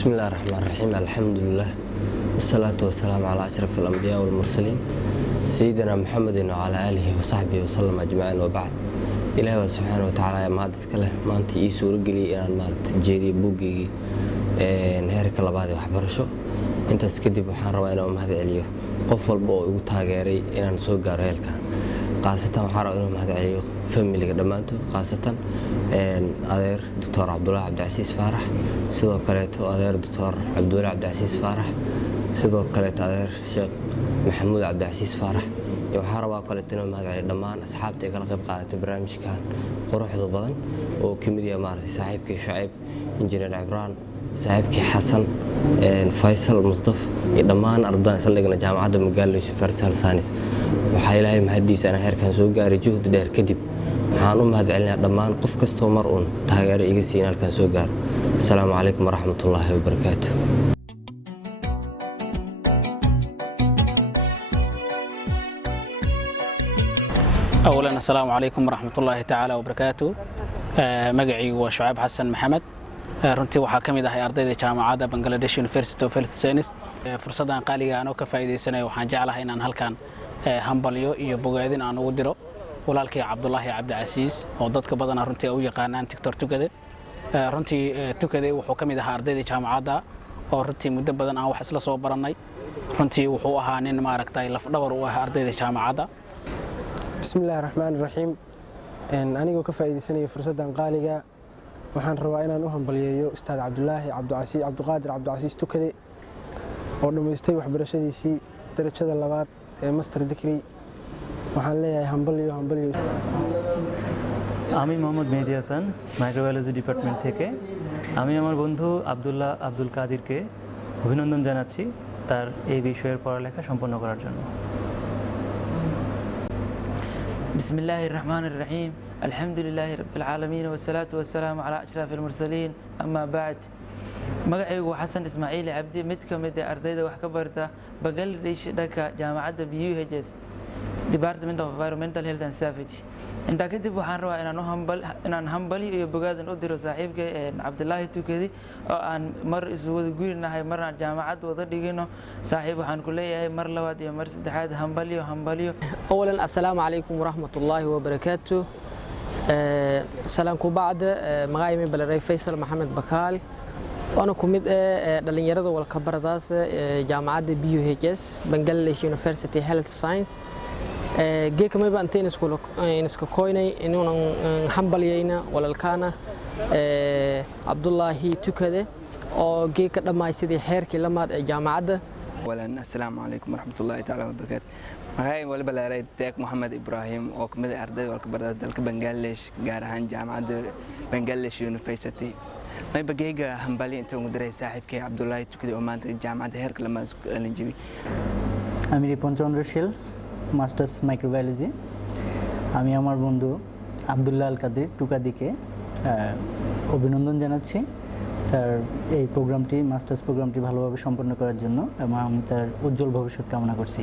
بسم الله الرحمن الرحيم الحمد لله والصلاة والسلام على أشرف الأنبياء والمرسلين سيدنا محمد وعلى آله وصحبه وسلم أجمعين وبعد إلهي سبحانه وتعالى ما تسكله ما أنت يسور قلي إن ما تجري بوجي نهارك الله بعد وحبرشوا أنت سكدي بحر وأنا هذا عليه قفل بو وتاجري إن نسوق جارهلك قاصة محارة إنهم هذا عليه فملي قدمانته قاصة أدير دكتور عبد الله عبد العزيز فارح سيدو كليتو أدير دكتور عبد الله عبد العزيز فارح سيدو كليتو أدير شيخ محمود عبد العزيز فارح وحارة كليتنا هذا عليه دمان أصحابتي كلا قيب قاعدة برامج كان قروح ذو بدن وكميديا مارتي صاحبك شعيب إنجنير عبران صاحبك حسن فيصل مصطفى دمان أرضان سلقنا جامعة مقالة فارس هالسانس وحيلاهم هديس أنا هير كان سوق جاري جهد دير كدب waxaan u mahadcelinaa dhammaan qof kastoo mar uun taageero iga siin halkan soo gaaro asalaamu calaykum waraxmatullaahi wabarakaatu أولاً السلام عليكم ورحمة الله تعالى وبركاته مقعي وشعيب حسن محمد runtii waxaa ka mid ahay ardayda jaamacadda Bangladesh University of Health Science fursadan qaaliga aan oo ka faa'iideysanayo waxaan jeclahay inaan halkan hambalyo iyo bogaadin aan ugu diro walaalkay Cabdullaahi Cabdi Casiis oo dadka badan runtii u yaqaanaan TikTok tukade runtii tukade wuxuu ka mid ahaa ardayda jaamacadda oo runtii muddo badan aan wax isla soo baranay runtii wuxuu ahaa nin maaragtay laf dhabar u ah ardayda jaamacadda bismillaahir rahmaanir rahiim anigoo ka faa'iideysanayo fursadan qaaliga waxaan rabaa inaan u hambalyeeyo ustaad Cabdullaahi Cabdiqaadir Cabdi Casiis tukade oo dhameystay waxbarashadiisii darajada labaad ee master degree waxaan leeyahay hambalyo আমি মোহাম্মদ মেহেদী Hasan microbiology department থেকে আমি আমার বন্ধু আব্দুল কাদিরকে অভিনন্দন জানাচ্ছি তার এই বিষয়ের পড়ালেখা সম্পন্ন করার জন্য বিসমিল্লাহির রহমানির রহিম আলহামদুলিল্লাহি রাব্বিল আলামিন ওয়াসসালাতু ওয়াসসালামু আলা আশরাফিল মুরসালিন আম্মা বা'দ magacaygu xasan ismaaciil cabdi mid ka mid ah ardayda wax ka barta Bangladesh dhanka jaamacadda BUHS Department of Environmental Health and Safety inta kadib waxaan rabaa inaan hambali iyo bogaadin u diro saaxiibkay Cabdullaahi tukadi oo aan mar isugu guurinahay marna jaamacad wada dhigino saaxiib waxaan ku leeyahay mar labaad iyo mar saddexaad hambaliyo أولاً السلام عليكم ورحمة الله وبركاته سلامكم بعد مغايمي بلري فيصل محمد بكال وأنا كميد دلنيرد والكبرداس جامعة BUHS Bangladesh University Health Science جيك ما يبقى أنتين إنسك كويني إنه حنبلينا ولا الكانا عبد الله تكده أو جيك لما يصير حيرك لما جامعة ولا السلام عليكم ورحمة الله تعالى وبركاته هاي ولا بلاريد تاك محمد إبراهيم أو كمد أرداد والكبرداس دلك بنغاليش جارهان جامعة بنغاليش يونيفرسيتي ما يبقى جيجا حنبلي أنت مدرس صاحبك عبد الله تكده ومانت جامعة هيرك لما نجيبي আমি রিপন চন্দ্র শীল masters microbiology আমি আমার বন্ধু আব্দুল্লাহ আল কাদের টুকাদিকে অভিনন্দন জানাচ্ছি তার এই প্রোগ্রামটি মাস্টার্স প্রোগ্রামটি ভালোভাবে সম্পন্ন করার জন্য এবং আমি তার উজ্জ্বল ভবিষ্যৎ কামনা করছি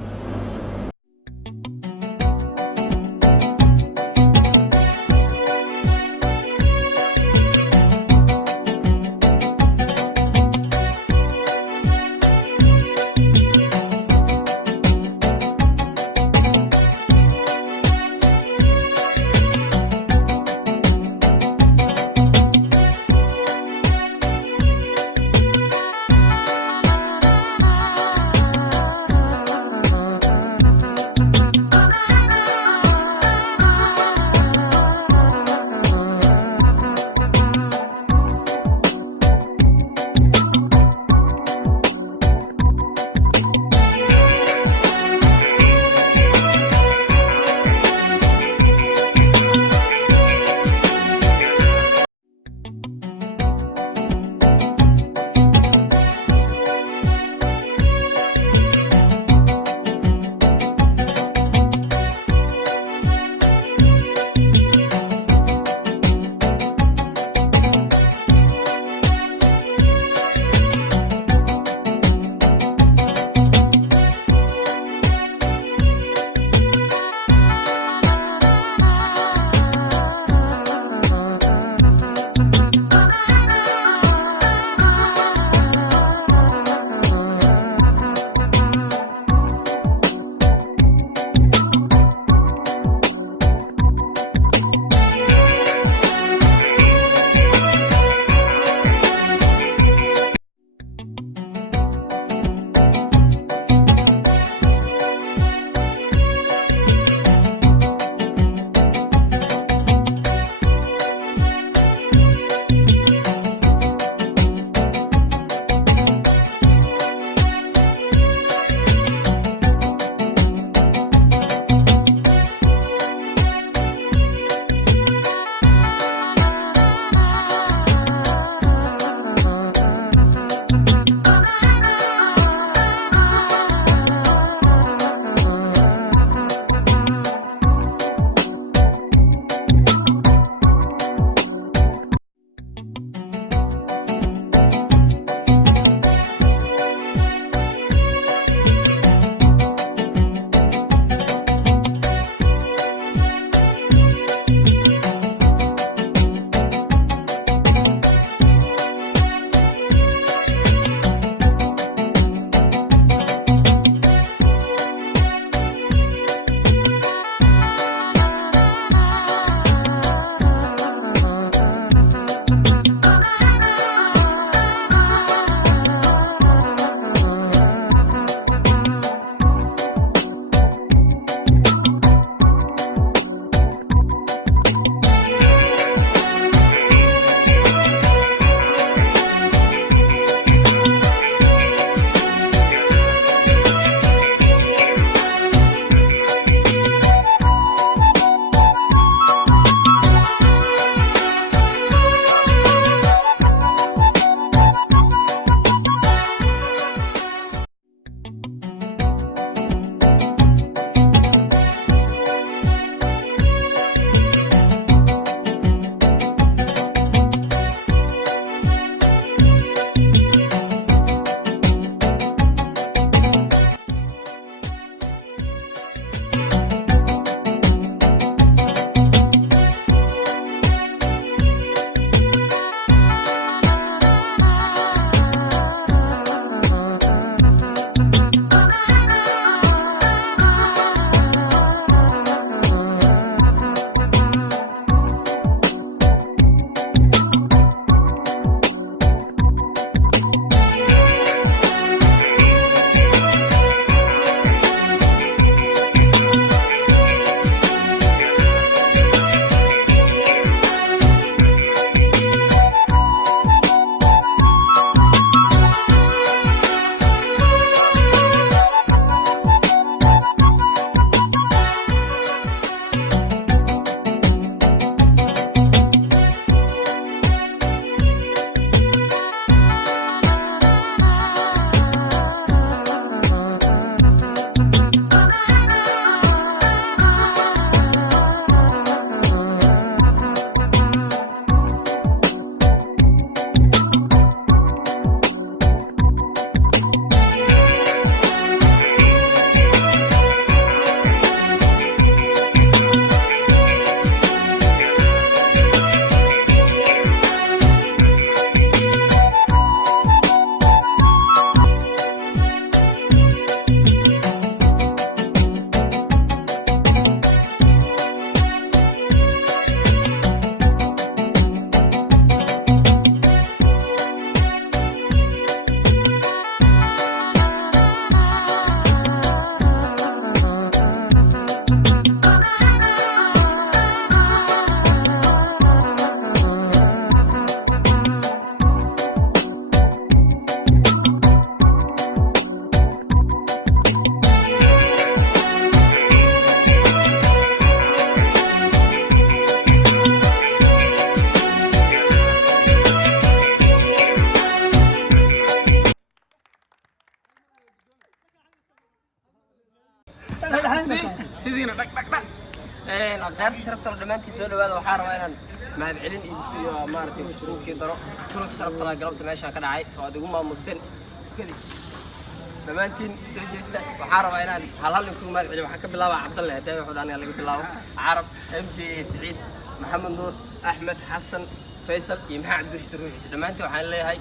sidiina dhag dhag dhag aqaarta sharafta la dhamaantii soo dhawaada waxaa rabaa inaan mahad celin iyo maaragtay suuqii daro kulanka sharafta la galabta meesha ka dhacay oo aad ugu maamusteen dhammaantiin soo jeesta waxaa rabaa inaan hal inkuu mahad celiyo waxaa ka bilaabaa cabdalle haddii wuxuu dhaaniga laga bilaabo carab mj saciid maxamed nuur axmed xasan faysal iyo maxaa cabdirashid ruuxiisa dhammaantiin waxaan leeyahay